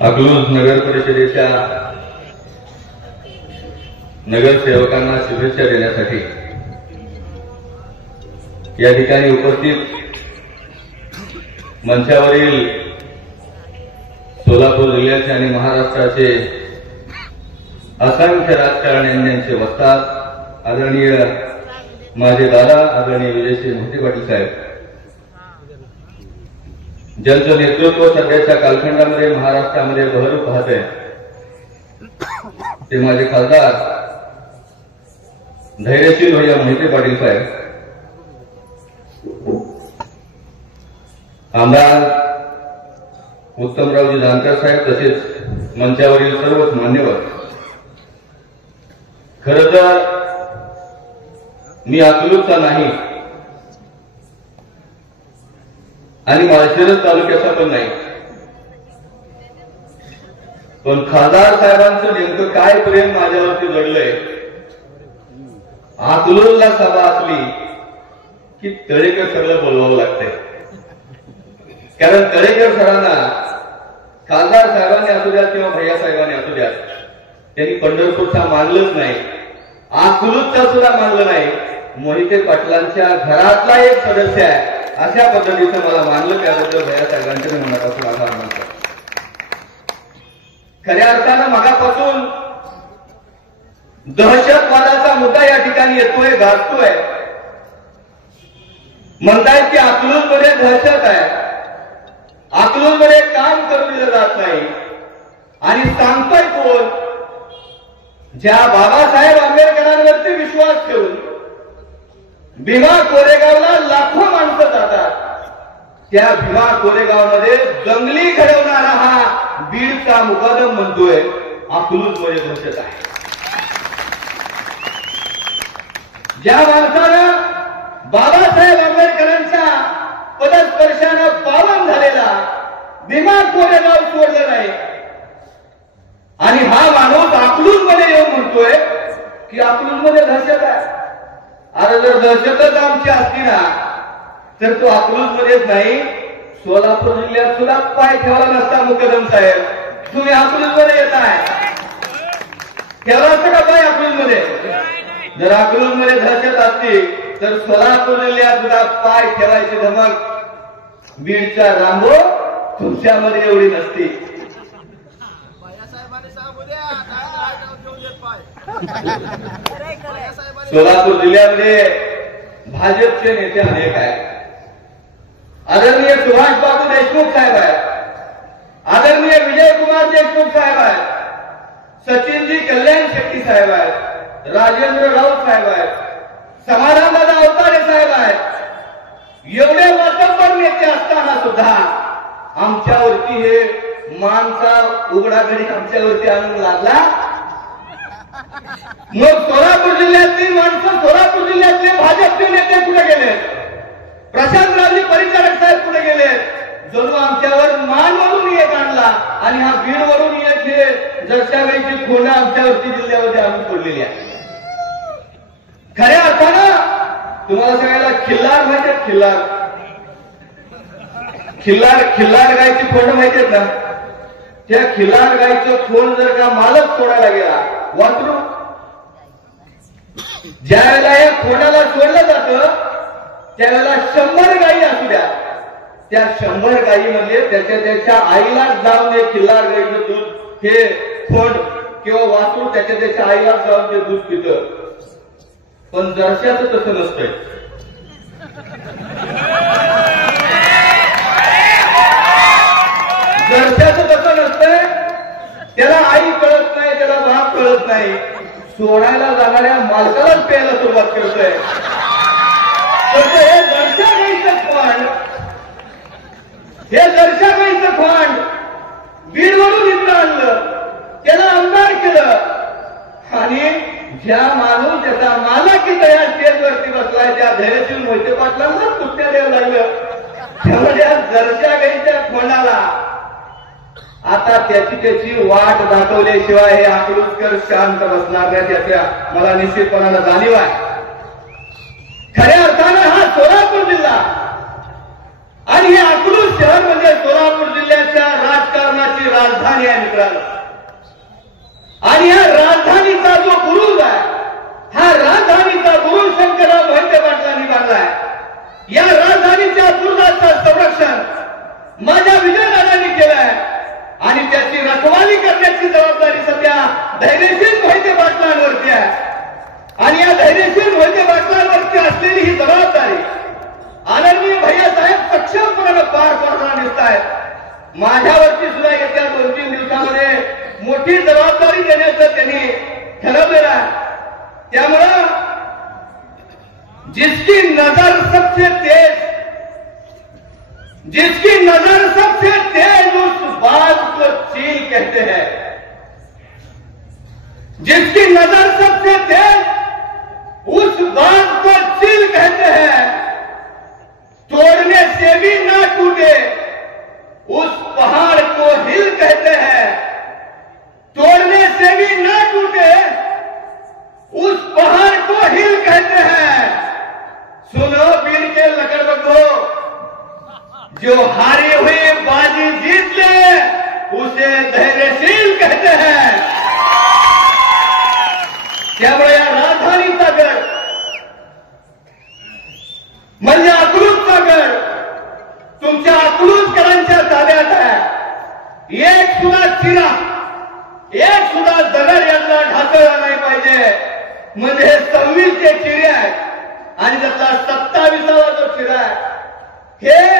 अकलूज नगर परिषदेच्या नगरसेवकांना शुभेच्छा देण्यासाठी या ठिकाणी उपस्थित मंचावरील सोलापूर जिल्ह्याचे आणि महाराष्ट्राचे असंख्य राजकारण्यांचे वक्तात आदरणीय माझे दादा आदरणीय विजयसिंह मोहिते पाटील साहेब, ज्यांचं नेतृत्व सध्याच्या कालखंडामध्ये महाराष्ट्रामध्ये बहरू पाहत आहे ते माझे खासदार धैर्यशील भैया मोहिते पाटील साहेब, आमदार उत्तमरावजी जानकर साहेब, तसेच मंचावरील सर्वच मान्यवर. खरं तर मी अकलूजचा नाही आणि माळशिरस तालुक्याचा पण नाही, पण खासदार साहेबांचं नेमकं काय प्रेम माझ्यावरती जडलंय. अकलूजला सभा असली की तळेकर सरला बोलवावं लागतंय, कारण तळेकर सरांना खासदार साहेबांनी असू द्या किंवा भैया साहेबांनी असू द्या, त्यांनी पंढरपूरचा मानलंच नाही, अकलूजचा सुद्धा मानलं नाही. मोहिते पाटलांच्या घरातला एक सदस्य आहे अशा पद्धतीचं मला मानलं. त्याबद्दल भैया साहेबांचे मी मनापासून आभार मानतो. खऱ्या अर्थानं मगापासून दहशतवादाचा मुद्दा या ठिकाणी येतोय, गाजतोय. म्हणतायत की अकलूजमध्ये दहशत आहे, अकलूजमध्ये काम करू दिलं जात नाही. आणि सांगतोय कोण? ज्या बाबासाहेब आंबेडकरांवरती विश्वास ठेवून भीमा कोरेगावला लाखो माणसं जातात, त्या भीमा कोरेगावमध्ये दंगली घडवणारा हा बीडचा मुकादम म्हणतोय अकलूजमध्ये दहशत आहे. ज्या माणसानं बाबासाहेब आंबेडकरांच्या पदस्पर्शानं पावन झालेला भीमा कोरेगाव सोडलं नाही आणि हा माणूस अकलूजमध्ये येऊन म्हणतोय की अकलूजमध्ये दहशत आहे. अरे जर दहशतच आमची असती ना तर तो अकलूजमध्येच नाही, सोलापूर जिल्ह्यात सुद्धा पाय ठेवला नसता. मुकदम साहेब, तुम्ही अकलूजमध्ये येत आहे, ठेवला असतं का पाय अकलूजमध्ये? जर अकलूजमध्ये दहशत असती तर सोलापूर जिल्ह्यात सुद्धा पाय ठेवायची धमक बीडच्या रांबो तुमच्यामध्ये एवढी नसती. सोलापूर जिल्ह्यामध्ये भाजपचे नेते अनेक आहेत. आदरणीय सुभाष बाबू देशमुख साहेब आहेत, आदरणीय विजयकुमार देशमुख साहेब आहेत, सचिनजी कल्याण शेट्टी साहेब आहेत, राजेंद्र राऊत साहेब आहेत, समाधानदादा अवतारे साहेब आहेत. एवढे मातब्बर नेते असताना सुद्धा आमच्यावरती हे मानचा उघडा घडी आमच्यावरती आणून लागला. मग सोलापूर जिल्ह्यातली माणसं, सोलापूर जिल्ह्यातले भाजपचे नेते कुठे गेले? प्रशांतरावजी परिचारक साहेब कुठे गेले? जणू आमच्यावर मानवरून एक आणला आणि हा बीडवरून एक हे जरशाबाईची खोडं आमच्यावरती जिल्ह्यामध्ये आणून सोडलेली आहे. खऱ्या अर्थानं तुम्हाला सगळ्याला खिल्लार माहिती आहेत? खिल्लार गायची खोंड माहिती आहेत ना? त्या खिल्लार गायचं खोंड जर का मालक सोडायला गेला वासरू, ज्या वेळेला या खोंडाला सोडलं जातं त्यावेळेला 100 गायी असू द्या, त्या 100 गायीमध्ये त्याच्या आईला जाऊन हे खिल्लार गायीचं दूध, हे खोंड किंवा वासरू त्याच्या आईला जाऊन ते दूध पितं. पण जरशाचं तसं नसतंय. जरशाचं तसं नसतंय. त्याला आई कळत नाही, त्याला बाप कळत नाही, सोडायला जाणाऱ्या मालकालाच प्यायला सुरुवात करतोय. तसं हे जरशा गाईचं खोंड, हे जरशा गाईचं खोंड बीडवरून इथं आणलं, त्याला आमदार केलं आणि ज्या माणूस त्याचा मालकी तयार स्टेजवरती बसलाय त्या धैर्यशील मोहिते पाटलांना कुठल्या द्यायला लागलं. त्यामुळे या जरशा गाईच्या खोंडाला आता त्याची वाट दाखवल्याशिवाय हे अकलूजकर शांत बसणार नाही, त्याच्या मला निश्चितपणानं जाणीव आहे. खऱ्या अर्थानं हा सोलापूर जिल्हा आणि हे अकलूज शहर म्हणजे सोलापूर जिल्ह्याच्या राजकारणाची राजधानी राजधानी आहे मित्रांनो. आणि या राजधानीचा जो बुरुज आहे, हा राजधानीचा बुरुज शंकरराव मोहिते पाटलांनी बांधलाय. या राजधानीच्या बुरुजाचं संरक्षण माझ्या विजयदादांनी केलंय आणि त्याची रखवाली करण्याची जबाबदारी सध्या धैर्यशील मोहिते पाटलांवरती आहे. आणि या धैर्यशील मोहिते पाटलांवरती असलेली ही जबाबदारी आदरणीय भैयासाहेब सक्षमपणे पार पडताना दिसत आहेत. माझ्यावरती सुद्धा येत्या 2-3 दिवसामध्ये मोठी जबाबदारी देण्याचं त्यांनी ठरवलेलं आहे. त्यामुळं जिसकी नजर सबसे तेज, जिसकी नजर सबसे तेज उस बात को चील कहते हैं. जिसकी नजर सबसे तेज उस बात को चील कहते हैं. तोड़ने से भी ना टूटे उस पहाड़ को हिल कहते हैं. तोड़ने से भी ना टूटे उस पहाड़ को हिल कहते हैं. सुनो पीर के लकड़बग्गो, जो हारी हुई बाजी जीत ले उसे धैर्यशील कहते हैं. त्यामुळे या राजधानीचा गड म्हणजे अकलूजचा गड तुमच्या अकलूजकरांच्या ताब्यात आहे. एक सुद्धा चिरा, एक सुद्धा दगड यातला ढासळला नाही पाहिजे. म्हणजे हे 26 चिरे आहेत आणि त्यातला 27वा जो चिरा आहे हे